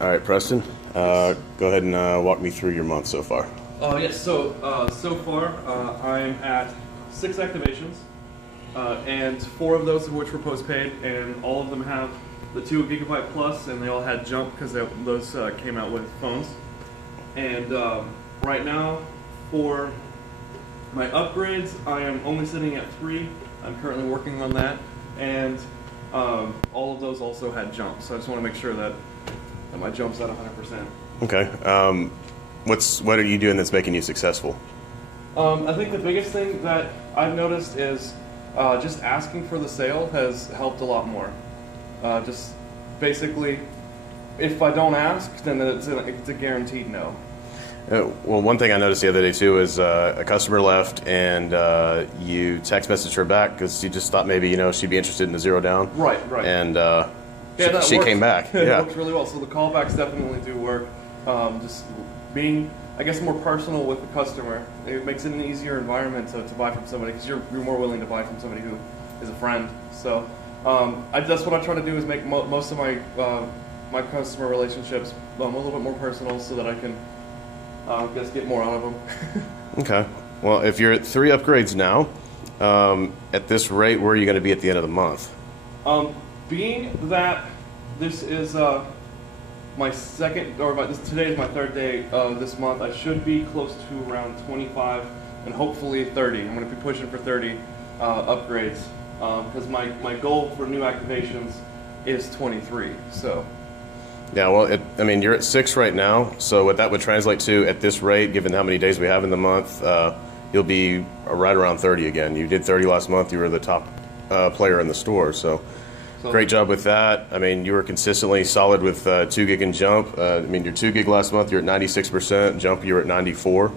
All right, Preston, go ahead and walk me through your month so far. Yes. So far, I'm at 6 activations, and 4 of which were postpaid, and all of them have the 2 GB plus, and they all had jump because those came out with phones. And right now, for my upgrades, I am only sitting at 3. I'm currently working on that, and all of those also had jump. So I just want to make sure that my jump's at 100%. Okay. What are you doing that's making you successful? I think the biggest thing that I've noticed is just asking for the sale has helped a lot more. Just basically, if I don't ask, then it's a guaranteed no. Well, one thing I noticed the other day too is a customer left, and you text messaged her back because you just thought maybe she'd be interested in the zero down. Right. And she works. came back. It Yeah. works really well. So the callbacks definitely do work. Just being, I guess, more personal with the customer, it makes it an easier environment to buy from somebody because you're more willing to buy from somebody who is a friend. So that's what I try to do is make most of my my customer relationships a little bit more personal so that I can just get more out of them. Okay. Well, if you're at 3 upgrades now, at this rate, where are you going to be at the end of the month? Being that this is my second, today is my 3rd day of this month, I should be close to around 25 and hopefully 30. I'm going to be pushing for 30 upgrades because my goal for new activations is 23. So. Yeah, well, you're at 6 right now, so what that would translate to at this rate, given how many days we have in the month, you'll be right around 30 again. You did 30 last month. You were the top player in the store, so great job with that. You were consistently solid with 2 gig and jump. Your 2 gig last month, you're at 96%. Jump, you were at 94.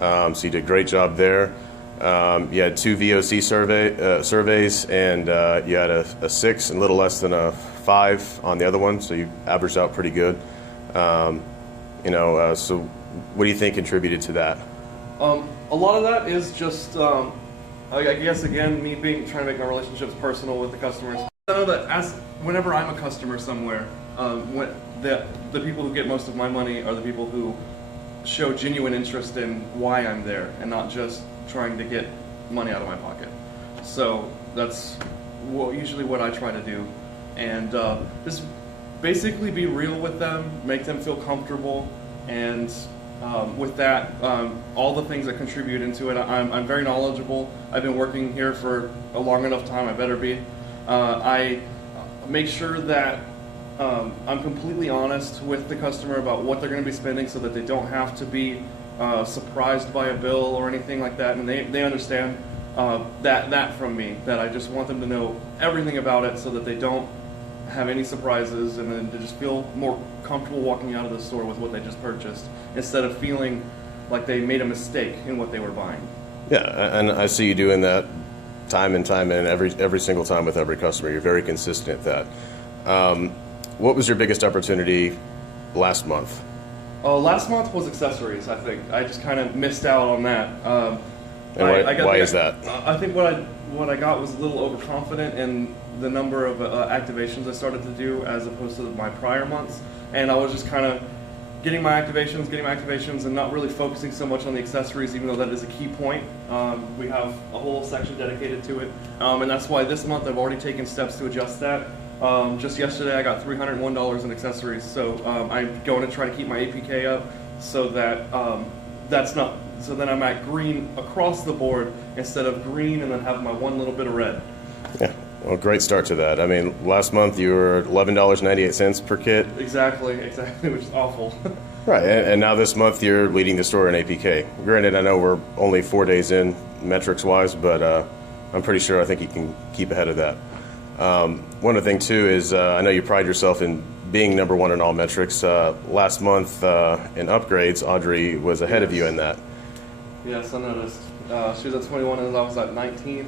So you did a great job there. You had 2 VOC surveys, and you had a 6 and a little less than a 5 on the other one, so you averaged out pretty good. So what do you think contributed to that? A lot of that is just, I guess, again, me trying to make my relationships personal with the customers. I know that whenever I'm a customer somewhere, the people who get most of my money are the people who show genuine interest in why I'm there and not just trying to get money out of my pocket. So that's usually what I try to do. And just basically be real with them, make them feel comfortable, and with that, all the things that contribute into it. I'm very knowledgeable. I've been working here for a long enough time, I better be. I make sure that I'm completely honest with the customer about what they're going to be spending so that they don't have to be surprised by a bill or anything like that, and they understand that from me, that I just want them to know everything about it so that they don't have any surprises, and then to just feel more comfortable walking out of the store with what they just purchased instead of feeling like they made a mistake in what they were buying. Yeah, and I see you doing that time and time and every single time with every customer. You're very consistent at that. What was your biggest opportunity last month? Last month was accessories, I think. I just kind of missed out on that. Why is that? I think what I got was a little overconfident in the number of activations I started to do as opposed to my prior months. And I was just kind of getting my activations, and not really focusing so much on the accessories, even though that is a key point. We have a whole section dedicated to it. And that's why this month I've already taken steps to adjust that. Just yesterday I got $301 in accessories, so I'm going to try to keep my APK up so that so then I'm at green across the board instead of green and then have my one little bit of red. Yeah, well, great start to that. Last month you were $11.98 per kit. Exactly, which is awful. Right, and now this month you're leading the store in APK. Granted, I know we're only 4 days in metrics-wise, but I'm pretty sure I think you can keep ahead of that. One other thing too is I know you pride yourself in being number 1 in all metrics. Last month in upgrades, Audrey was ahead of you in that. Yes, I noticed. She was at 21 and I was at 19.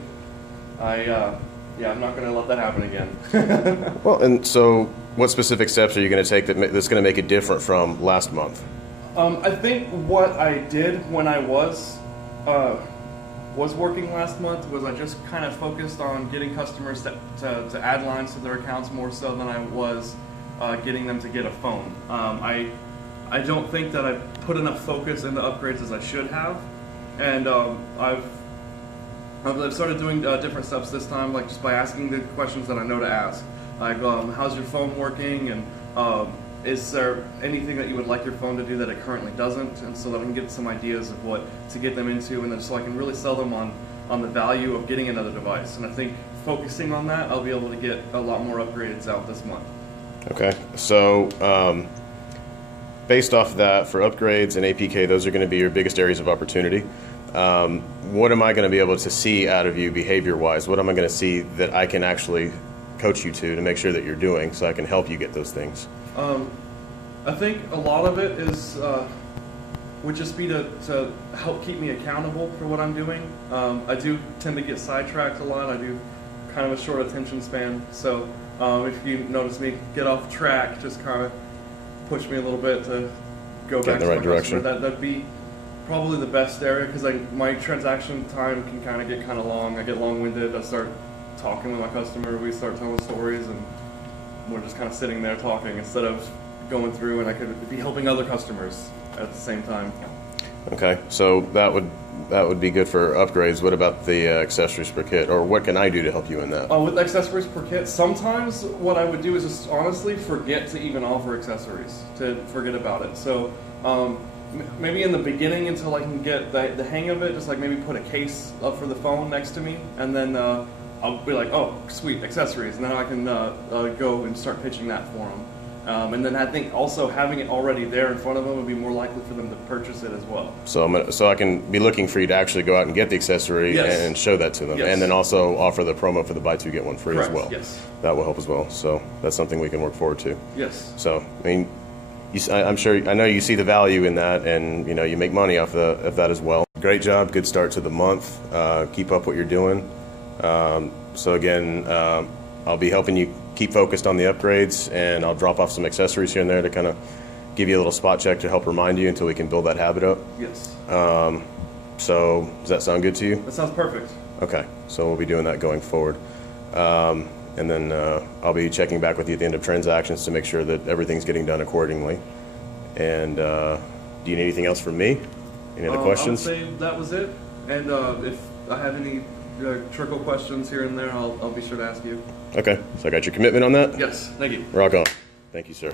I'm not going to let that happen again. Well, and so what specific steps are you going to take that's going to make it different from last month? I think what I did when I was working last month was I just kind of focused on getting customers to add lines to their accounts more so than I was getting them to get a phone. I don't think that I've put enough focus into upgrades as I should have, and I've started doing different steps this time, like just by asking the questions that I know to ask, like how's your phone working, and is there anything that you would like your phone to do that it currently doesn't, and so that I can get some ideas of what to get them into, and then so I can really sell them on the value of getting another device. And I think focusing on that, I'll be able to get a lot more upgrades out this month. Okay, so based off of that, for upgrades and APK, those are going to be your biggest areas of opportunity. What am I going to be able to see out of you behavior-wise? What am I going to see that I can actually coach you to make sure that you're doing, so I can help you get those things? I think a lot of it is would just be to help keep me accountable for what I'm doing. I do tend to get sidetracked a lot. I do kind of a short attention span, so if you notice me get off track, just kind of push me a little bit to go back to my customer. That'd be probably the best area, because my transaction time can kind of get kind of long. I get long-winded. I start talking with my customer. We start telling stories, and we're just kind of sitting there talking instead of going through, and I could be helping other customers at the same time. Okay, so that would be good for upgrades. What about the accessories per kit, or what can I do to help you in that? With accessories per kit, sometimes what I would do is just honestly forget to even offer accessories, to forget about it. So maybe in the beginning, until I can get the hang of it, just like maybe put a case up for the phone next to me, and then I'll be like, oh, sweet, accessories, and then I can go and start pitching that for them. And then I think also having it already there in front of them would be more likely for them to purchase it as well. So I can be looking for you to actually go out and get the accessory, yes, and show that to them, yes, and then also offer the promo for the buy two get one free. Correct. As well. Yes, that will help as well. So that's something we can work forward to. Yes. So I mean, I know you see the value in that, and you make money off of that as well. Great job, good start to the month. Keep up what you're doing. So again, I'll be helping you keep focused on the upgrades, and I'll drop off some accessories here and there to kind of give you a little spot check to help remind you until we can build that habit up. Yes. So does that sound good to you? That sounds perfect. Okay, so we'll be doing that going forward. And then I'll be checking back with you at the end of transactions to make sure that everything's getting done accordingly. And do you need anything else from me? Any other questions? I would say that was it. And if I have any trickle questions here and there, I'll be sure to ask you. Okay, so I got your commitment on that? Yes, thank you. Rock on. Thank you, sir.